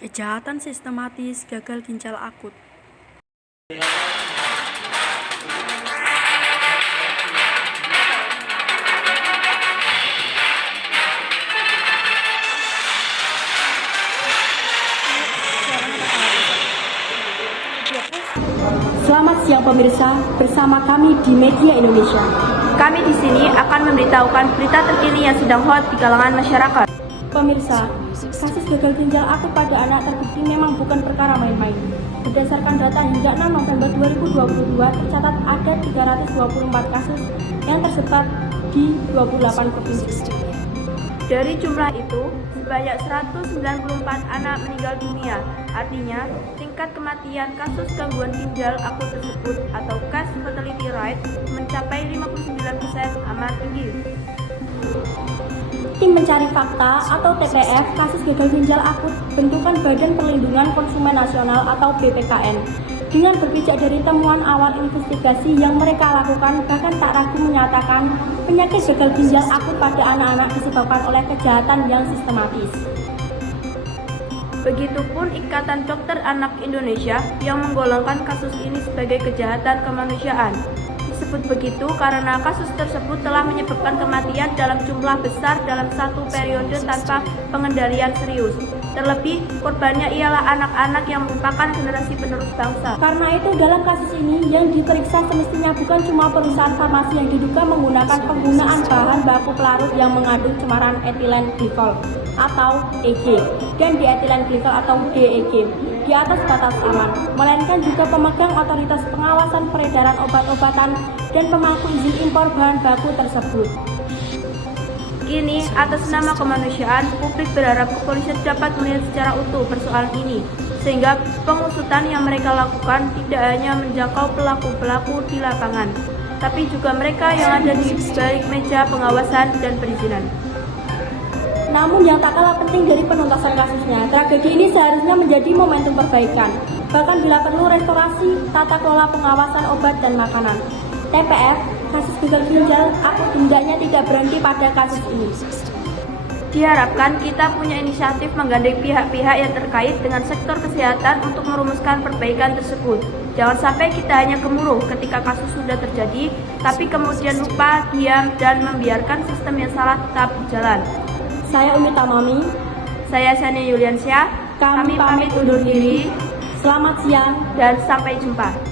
Kejahatan sistematis gagal ginjal akut. Selamat siang pemirsa, bersama kami di Media Indonesia. Kami di sini akan memberitahukan berita terkini yang sedang hot di kalangan masyarakat. Pemirsa, kasus gagal ginjal akut pada anak terbukti memang bukan perkara main-main. Berdasarkan data hingga 6 November 2022, tercatat ada 324 kasus yang tersebar di 28 provinsi. Dari jumlah itu, sebanyak 194 anak meninggal dunia. Artinya, tingkat kematian kasus gangguan ginjal akut tersebut atau case fatality rate mencapai 59%, amat tinggi. Tim Pencari Fakta atau TPF kasus gagal ginjal akut bentukan Badan Perlindungan Konsumen Nasional atau BPKN. Dengan berpijak dari temuan awal investigasi yang mereka lakukan, bahkan tak ragu menyatakan penyakit gagal ginjal akut pada anak-anak disebabkan oleh kejahatan yang sistematis. Begitupun Ikatan Dokter Anak Indonesia yang menggolongkan kasus ini sebagai kejahatan kemanusiaan. Disebut begitu karena kasus tersebut telah menyebabkan kematian dalam jumlah besar dalam satu periode tanpa pengendalian serius. Terlebih, korbannya ialah anak-anak yang merupakan generasi penerus bangsa. Karena itu, dalam kasus ini yang diperiksa semestinya bukan cuma perusahaan farmasi yang diduga menggunakan penggunaan bahan baku pelarut yang mengandung cemaran etilen glikol atau EG dan dietilen glikol atau DEG di atas batas aman, melainkan juga pemegang otoritas pengawasan peredaran obat-obatan dan pemangku izin impor bahan baku tersebut. Kini, atas nama kemanusiaan, publik berharap kepolisian dapat melihat secara utuh persoalan ini, sehingga pengusutan yang mereka lakukan tidak hanya menjangkau pelaku-pelaku di lapangan, tapi juga mereka yang ada di balik meja pengawasan dan perizinan. Namun yang tak kalah penting dari penuntasan kasusnya, tragedi ini seharusnya menjadi momentum perbaikan, bahkan bila perlu restorasi tata kelola pengawasan obat dan makanan. TPF, kasus gagal ginjal akut hendaknya tidak berhenti pada kasus ini. Diharapkan kita punya inisiatif menggandeng pihak-pihak yang terkait dengan sektor kesehatan untuk merumuskan perbaikan tersebut. Jangan sampai kita hanya gemuruh ketika kasus sudah terjadi, tapi kemudian lupa, diam, dan membiarkan sistem yang salah tetap berjalan. Saya Umi Tamami. Saya Sania Yuliansyah. Kami pamit undur diri. Selamat siang dan sampai jumpa.